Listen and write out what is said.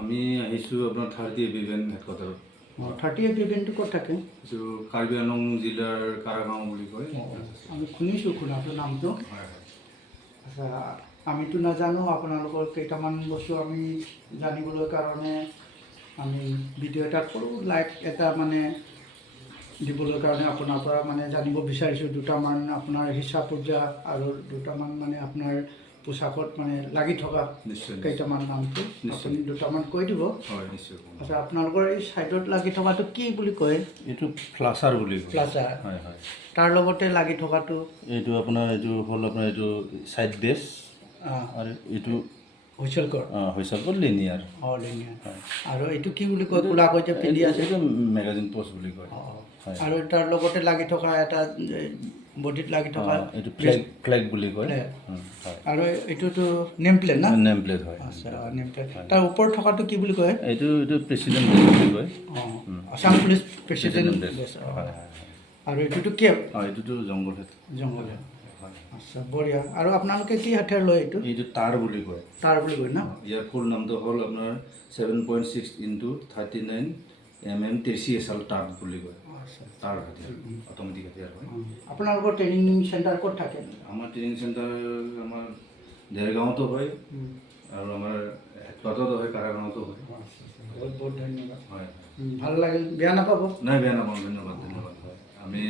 আমি আহিছোঁ আপোনাৰ 30 ইভেণ্ট হেডকোৱাৰ্টাৰত। 30 ইভেণ্টটো ক'ত থাকে? এইটো কাৰ্বি আংলং জিলাৰ কাৰাগাঁও বুলি কয়। আমি শুনিছোঁ শুনাটো নামটো। হয় হয়। আচ্ছা, আমিতো নাজানো আপোনালোকৰ কেইটামান বস্তু আমি জানিবলৈ কাৰণে আমি ভিডিঅ' এটা কৰোঁ, লাইক এটা মানে দিবলৈ কাৰণে আপোনাৰ পৰা মানে জানিব বিচাৰিছোঁ। দুটামান আপোনাৰ হিচাপ পূজা আৰু দুটামান মানে আপোনাৰ পোচাকত মানে লাগি থকা নিশ্চয় কেইটামান নামটো নিশ্চয় আপুনি দুটামান কৈ দিব। হয় নিশ্চয়। আচ্ছা, আপোনালোকৰ এই ছাইডত লাগি থকাটো কি বুলি কয়? এইটো ফ্লাছাৰ বুলি কয়। প্লাজাৰ। হয় হয়। তাৰ লগতে লাগি থকাটো এইটো আপোনাৰ এইটো হ'ল আপোনাৰ এইটো ছাইড বেছ আৰু এইটো হুইচেল কৰ। হৈছে হ'ল লিনিয়াৰ। লিনিয়াৰ। আৰু এইটো কি বুলি কয়? কোলাকৈ যে পিন্ধি আছে এইটো মেগাজিন পষ্ট বুলি কয়। আৰু তাৰ লগতে লাগি থকা এটা বডিত লাগি থকা এইটো ফ্লেগ বুলি কয়। আৰু এইটোতো নেম প্লেট না? নেম প্লেট হয়। আচ্ছা, নেম প্লেট। তাৰ ওপৰত থকাটো কি বুলি কয়? এইটো প্ৰেচিডেণ্ট বেছ বুলি কয়। আসাম পুলিচ প্ৰেচিডেণ্ট বেছ। বেছ। হয় হয়। আৰু এইটোতো কেপ? এইটোতো জংঘল জংঘল। আচ্ছা, বঢ়িয়া। আৰু আপোনালোকে কি হাথিয়াৰ লয় এইটো? এইটো তাঁৰ বুলি কয়। তাঁৰ বুলি কয় না? ইয়াৰ ফুল নামটো হ'ল আপোনাৰ 7.6 × 39 mm TCSL তাঁৰ বুলি কয়। তাঁৰ হাথিয়াৰ, অট'মেটিক হাথিয়াৰ হয়। আপোনালোকৰ ট্ৰেইনিং চেণ্টাৰ ক'ত থাকে? আমাৰ ট্ৰেইনিং চেণ্টাৰ আমাৰ দেৰগাঁৱতো হয় আৰু আমাৰ হেডকোৱাৰ্টাৰতো হয়, কাৰাগাঁৱতো হয়। বহুত বহুত ধন্যবাদ। হয়। ভাল লাগিল, বেয়া নাপাব? নাই, বেয়া নাপাওঁ। ধন্যবাদ ধন্যবাদ। হয়, আমি